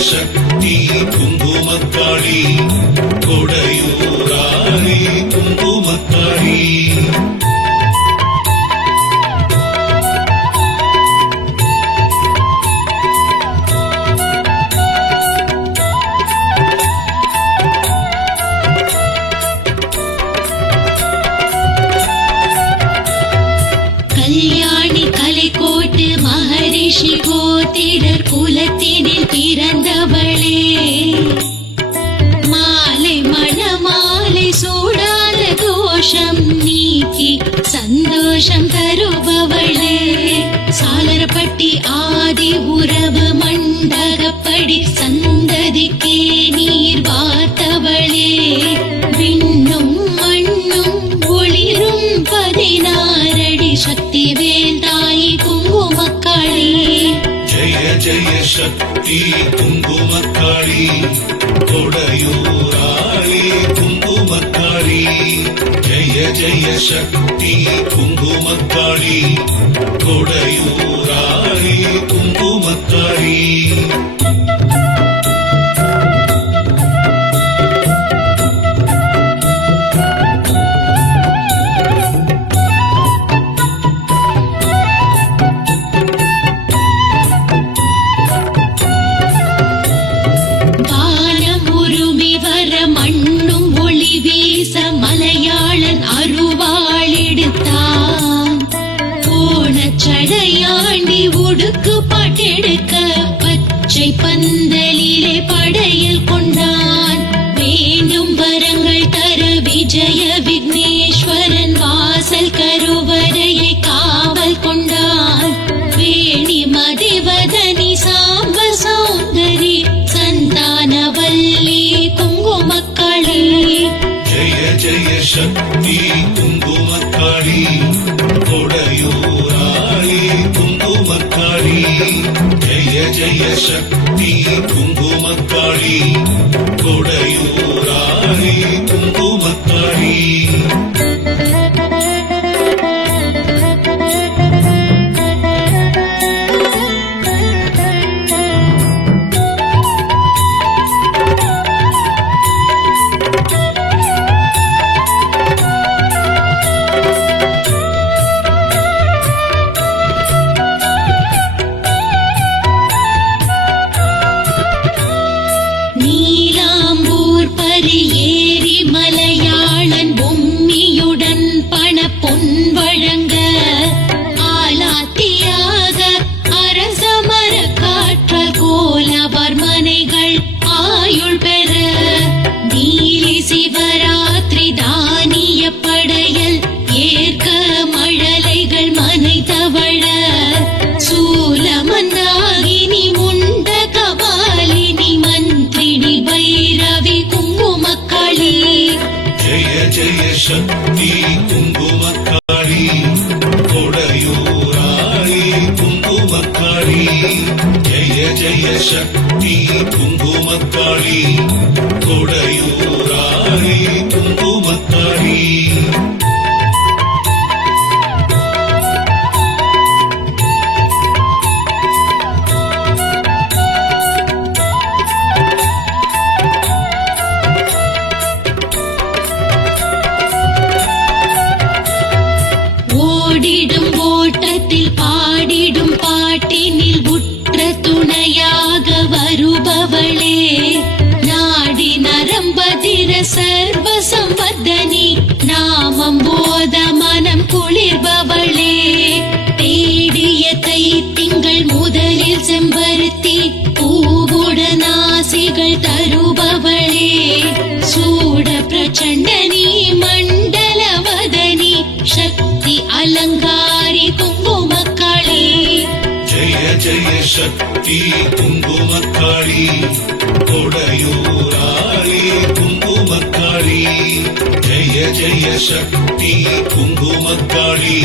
சக்தி குங்குமக்காளி கொடையூராளி குங்குமக்காளி கல்யாணி கலைக்கோட்டு மகரிஷி கோத்திரர் குலத்தினில் பிறந்தவளே மாலை மணமாலை சூடாத தோஷம் நீக்கி சந்தோஷம் தருபவளே சாலரப்பட்டி ஆதி உறவு மண்டகப்படி சந்ததிக்கே நீர் வார்த்தவளே விண்ணும் மண்ணும் ஒளிரும் 16 சக்தி வேல் தாயி குங்குமக்காளி ஜெய ஜெய சக்தி குங்குமக்காளி கொடையூராளி குங்குமக்காளி ஜெய ஜெய சக்தி குங்குமக்காளி கொடையூராளி குங்குமக்காளி மலையாளன் அருவாளெடுத்தான் கோணச்சடையாண்டி உடுக்கு பாட்டெடுக்க பச்சை பந்தலிலே படையல் கொண்டான் வேண்டும் வரங்கள் தர விஜய விக்னேஸ்வரன் வாசல் கருவறையை காவல் கொண்டான் வேணி மதிவதனி சாம்ப சௌந்தரி சந்தானவல்லி குங்குமக்காளி ஜெய ஜெய சக்தி குங்குமக்காளி கொடையூராளி குங்குமக்காளி ஜெய ஜெய சக்தி குங்குமக்காளி கொடையூராளி குங்குமக்காளி ஏறி மலையாளன் பொம்மியுடன் பண பொன் வழங்க ஆலாத்தியாக அரசமர காற்றால் கோலவர் மனைகள் ஆயுள் பெற நீலி சிவராத்திரி தானிய படையல் ஏற்க மழலைகள் மனை தவழ சூலமந்தாகினி முண்ட கபாலினி மந்திரினி பைரவி குங்குமக்காளி ஜெய ஜெய சக்தி குங்குமக்காளி கொடையூராளி குங்குமக்காளி ஜெய ஜெய சக்தி குங்குமக்காளி கொடையூராளி குங்குமக்காளி ஓடிடும் ஓட்டத்தில் பாடிடும் பாட்டினில் உற்ற துணையாக வருபவளே நாடி நரம்பதிர சர்வ சம்பர்தனி நாமம் போத மனம் குளிர்பவளே தேடிய தை திங்கள் முதலில் செம்பருத்தி பூவுடன் ஆசிகள் தருபவளே சூட பிரச்சண்டனி மண்டலவதனி சக்தி அலங்காரி குங்குமக்காளி ஜெய ஜெய சக்தி குங்குமக்காளி கொடையூராளி குங்குமக்காளி ஜெய ஜெய சக்தி குங்குமக்காளி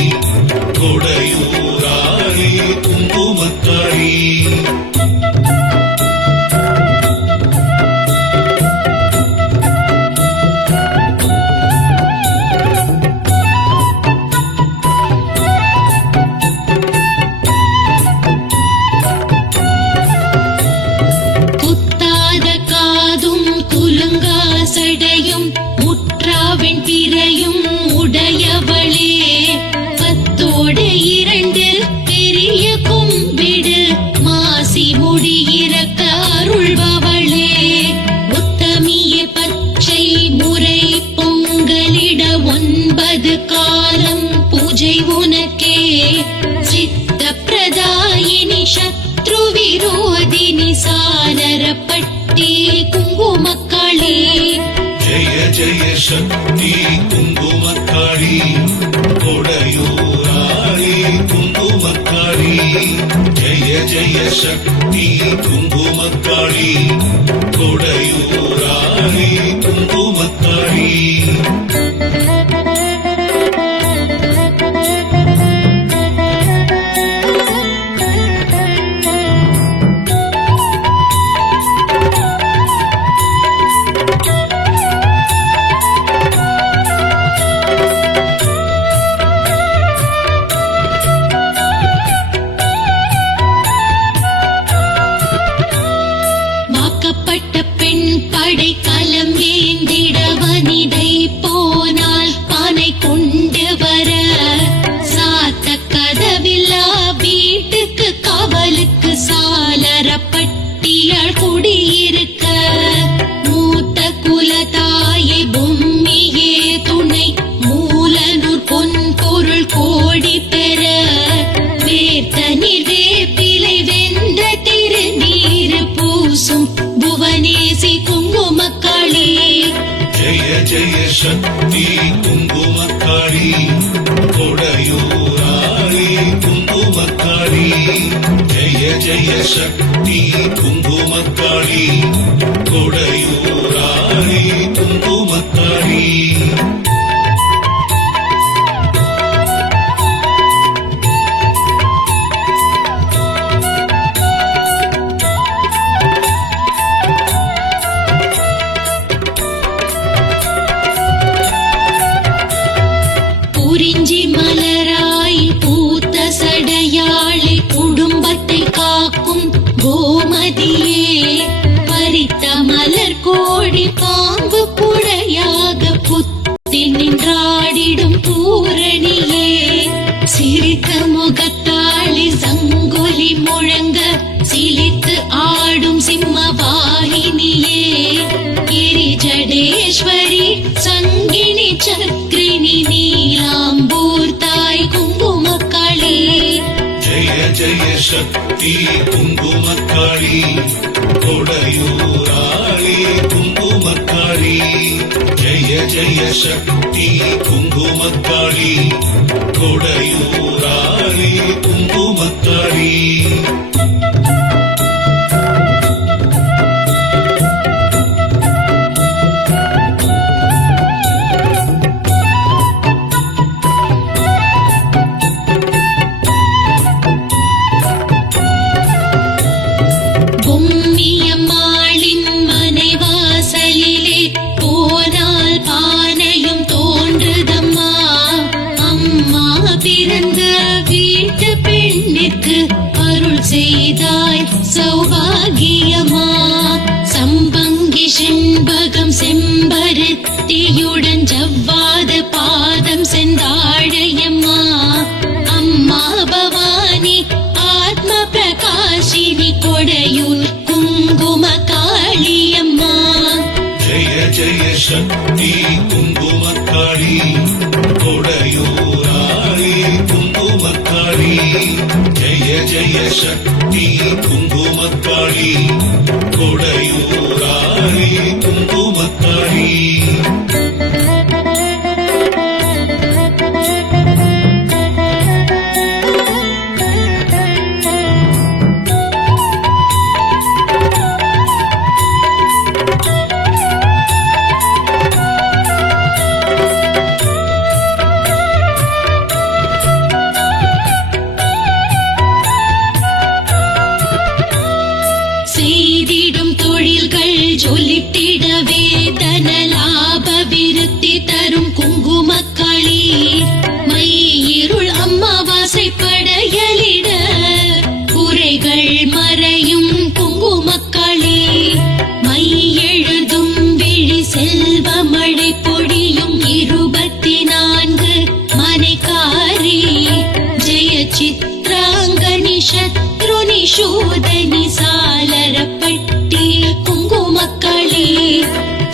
கொடையூராளி குங்குமக்காளி ವಿರೋಧಿನಿ ಸಾರರಪಟ್ಟಿ ಕುಂಕುಮಕ್ಕಾಳಿ ಜಯ ಜಯ ಶಕ್ತಿ ಕುಂಕುಮಕ್ಕಾಳಿ ಕೊಡೆಯೂರಾಳಿ ಕುಂಕುಮಕ್ಕಾಳಿ ಜಯ ಜಯ ಶಕ್ತಿ ಕುಂಕುಮಕ್ಕಾಳಿ ಕೊಡೆಯೂರಾಳಿ ಕುಂಕುಮಕ್ಕಾಳಿ வாக்கப்பட்ட பெண் படை களம் வேந்திடவனிடை போனால் பானை கொண்டு வர சாத்த கதவில்லா வீட்டுக்கு காவலுக்கு சாளரப்பட்டியாள் குடியிருக்க மூத்த குலதாயை பொம்மியே துணை மூலனூர் பொன் பொருள் கோடி பெற வேர்த்த நீர் வேப்பிலை வெந்த திருநீர் பூசும் புவனேசி குங்குமக்காளி ಜಯ ಜಯ ಶಕ್ತಿ ಕುಂಕುಮಕ್ಕಾಳಿ ಕೊಡೆಯೂರಾಳಿ ಕುಂಕುಮಕ್ಕಾಳಿ ಜಯ ಜಯ ಶಕ್ತಿ ಕುಂಕುಮಕ್ಕಾಳಿ ಕೊಡೆಯೂರಾಳಿ ಕುಂಕುಮಕ್ಕಾಳಿ குறிஞ்சி மலராய் பூத்த சடையாளி குடும்பத்தை காக்கும் கோமதியே பறித்த மலர் கோழி பாம்பு குடையாக புத்தி நின்றாடிடும் பூரணியே சிரித்த முகத்தாளி சங்கொலி முழங்க சிலித்து ஆடும் சிம்மவாகினியே கிரிஜடேஸ்வரி சங்கினி சக்ரினி நீலாம்பூர் தாய் குங்குமக்காளி ಜಯ ಜಯ ಶಕ್ತಿ ಕುಂಕುಮಕ್ಕಾಳಿ ಕೊಡೆಯೂರಾಳಿ ಕುಂಕುಮಕ್ಕಾಳಿ ಜಯ ಜಯ ಶಕ್ತಿ ಕುಂಕುಮಕ್ಕಾಳಿ ಕೊಡೆಯೂರಾಳಿ ಕುಂಕುಮಕ್ಕಾಳಿ பொம்மியம்மாளின் மனைவாசலிலே போனால் பானையும் தோன்றுதம்மா அம்மா பிறந்த வீட்டு பெண்ணுக்கு அருள் செய்தாய் சௌபாகியமா சம்பங்கி செண்பகம் செம்பருத்தியுடன் ஜவ்வாத பாதம் செந்தாழையம்மா அம்மா பவானி ஆத்ம பிரகாஷினி கொடையூர் குங்கும காளியம்மா ಜಯ ಜಯ ಶಕ್ತಿ ಕುಂಕುಮಕ್ಕಾಳಿ ಕೊಡೆಯೂರಾಳಿ ಕುಂಕುಮಕ್ಕಾಳಿ ಜಯ ಜಯ ಶಕ್ತಿ ಕುಂಕುಮಕ್ಕಾಳಿ ಕೊಡೆಯೂರಾಳಿ ಕುಂಕುಮಕ್ಕಾಳಿ செய்திடும் தொழில்கள் சொல்லிட்டிடவே தன லாப விருத்தி தரும் குங்குமக்களி மையிருள் அம்மாவாசை படையலிட குறைகள் மறையும் குங்குமக்களி மை எழுதும் விழி செல்வ மழை பொழியும் 24 மனைக்காரி ஜெய சித்ராங்கனி சத்ருனி சூதனி சாளரப்பட்டி குங்குமக்களி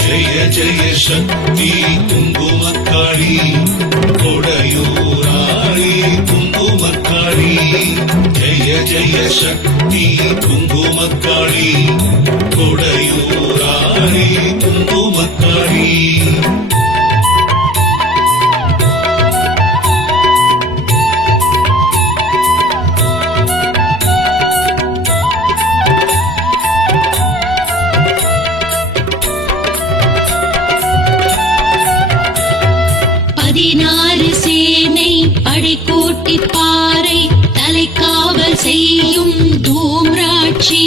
ಜಯ ಜಯ ಶಕ್ತಿ ಕುಂಕುಮಕ್ಕಾಳಿ ಕೊಡೆಯೂರಾಳಿ ಕುಂಕುಮಕ್ಕಾಳಿ ಜಯ ஜெய சக்தி குங்குமக்காளி கொடையூராளி குங்குமக்காளி படைக்கூட்டி பாறை தலைக்காவல் செய்யும் தூம்ராட்சி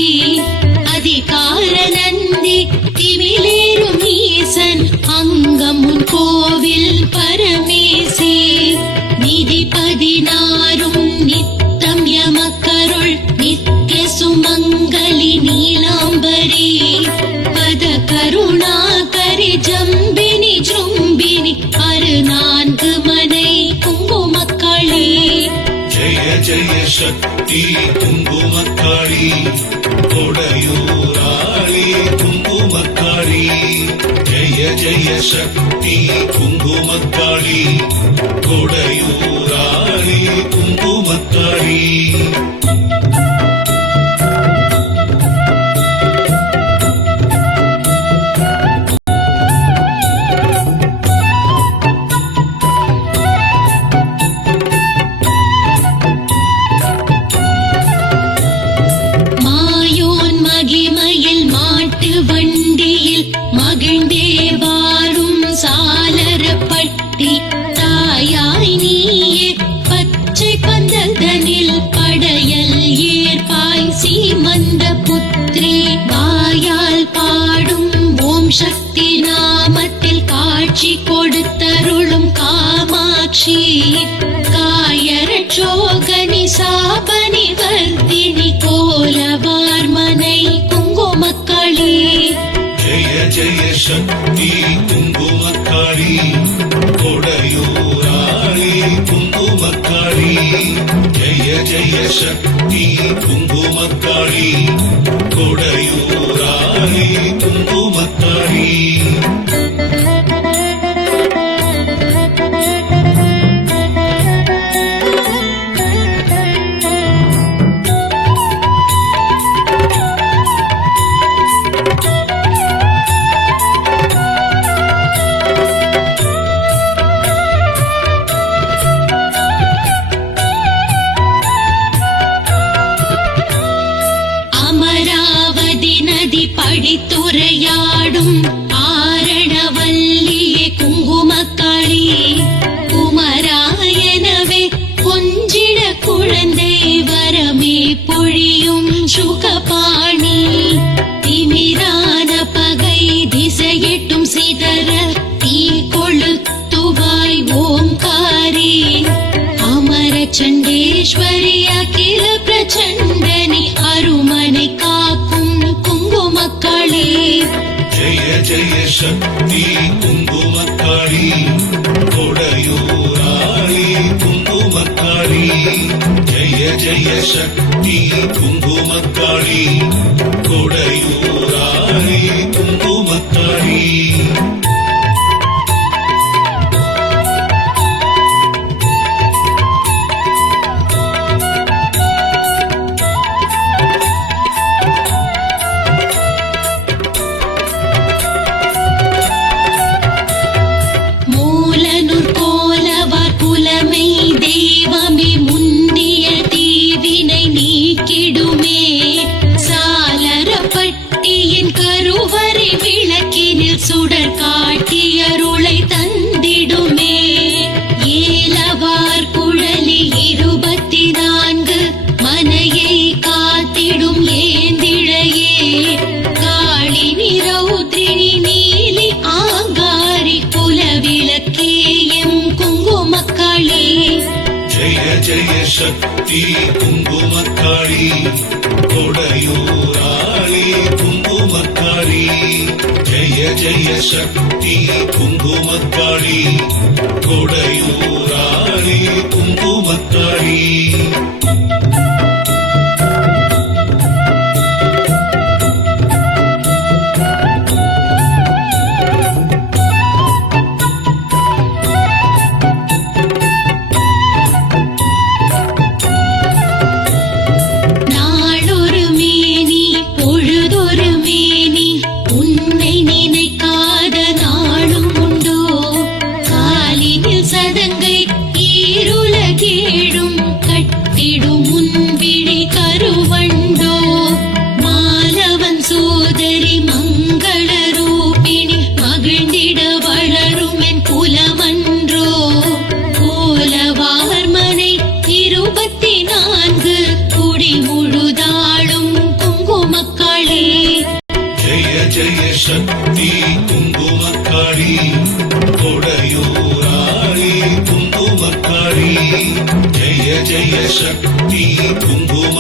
அதிகார நந்தி திமிலேறும் ஈசன் அங்கமுன் கோவில் பரமேசி நிதி 16 நித்தம் யமக்கருள் நித்ய சுமங்கலி நீலாம்பரி பத கருணாகரி ஜம்பினி ஜும்பினி 4 மனை குங்குமக்காளி ஜெய ஜெய சக்தி குங்குமக்காளி கொடையூராளி குங்குமக்காளி ஜெய ஜெய சக்தி குங்குமக்காளி கொடையூராளி குங்குமக்காளி வண்டியில் மகிழ்ந்தே வாரும் சாளரப்பட்டி தாயாய் நீயே பச்சை பந்ததனில் படையல் ஏற்பாய் சீமந்த புத்ரி வாயால் பாடும் ஓம் சக்தி நாமத்தில் காட்சி கொடுத்தருளும் காமாட்சி காயரட்சோகனி சாபனி வர்தினி கோலவார்மனை குங்குமக்காளி ஜெய ஜெய சக்தி குங்குமக்காளி கொடையூராளி குங்குமக்காளி ஜெய ஜெய சக்தி குங்குமக்காளி கொடையூராளி குங்குமக்காளி படித்துறையாடும் ஆரணவல்லியே குங்குமக்காளி குமராயனவே கொஞ்சிட குழந்தை வரமே பொழியும் சுகபாணி திமிரான பகை திசையெட்டும் சிதற தீ கொளுத்துவாய் ஓம்காரி அமர சண்டேஸ்வரி அகில பிரச்சண்டனி அருமனை காக்கும் குங்குமக்காளி ஜெய ஜெய சக்தி குங்குமக்காளி கொடையூராளி குங்குமக்காளி ஜெய ஜெய சக்தி குங்குமக்காளி கொடையூராளி குங்குமக்காளி தெய்வமே முந்திய தீவினை நீக்கிடுமே சாளரப்பட்டியின் கருவறை விளக்கினில் சுடர் காட்டியருளை தந்திடுமே ஏலவார் குழலி 24 மனையை காத்திடும் ஏந்திழையே காளி நிரௌத்ரினி நீலி ஆங்காரி குலவிளக்கே எம் குங்குமக்காளி ஜெய ஜெய சக்தி குங்குமக்காளி கொடையூராளி குங்குமக்காளி ஜெய ஜெய சக்தி குங்குமக்காளி கொடையூராளி குங்குமக்காளி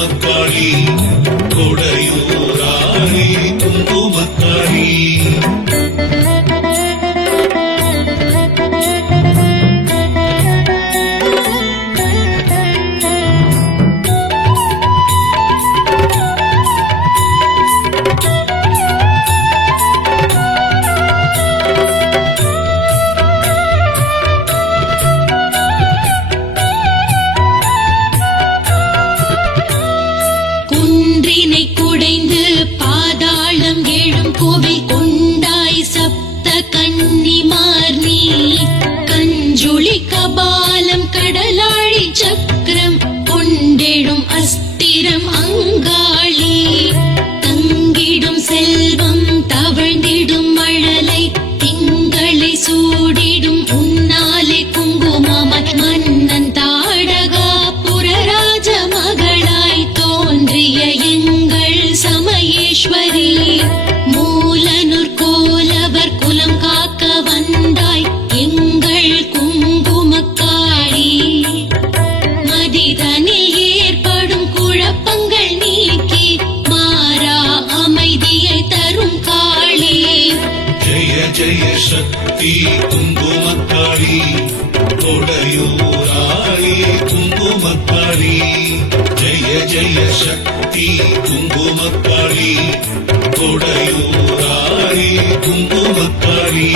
குங்குமக்காளி கொடையூராளி குங்குமக்காளி குன்றினை குடைந்து பாதாளம் எழும் கோவில் கொண்டாய் சப்த கன்னிமார் நீ கஞ்சுளி கபாலம் கடலாழி சக்கரம் கொண்டெழும் அஸ்திரம் அங்காளி தங்கிடும் செல்வம் தவழ்ந்திடும் மழலை திங்களை சூடிடும் உன்னாலே குங்குமமாய் மன்னன் தாடகா புரராஜ மகளாய் தோன்றிய எங்கள் சமயேஸ்வரி மூலனூர் கோலவர் குலம் காக்க வந்தாய் எங்கள் குங்குமக்காளி மதிதனில் ஏற்படும் குழப்பங்கள் நீக்கி மாறா அமைதியை தரும் காளி ஜெய ஜெய சக்தி குங்குமக்காளி கொடையூராளி குங்குமக்காளி ஜெய ஜெய சக்தி குங்குமக்காளி கொடையூராளி குங்குமக்காளி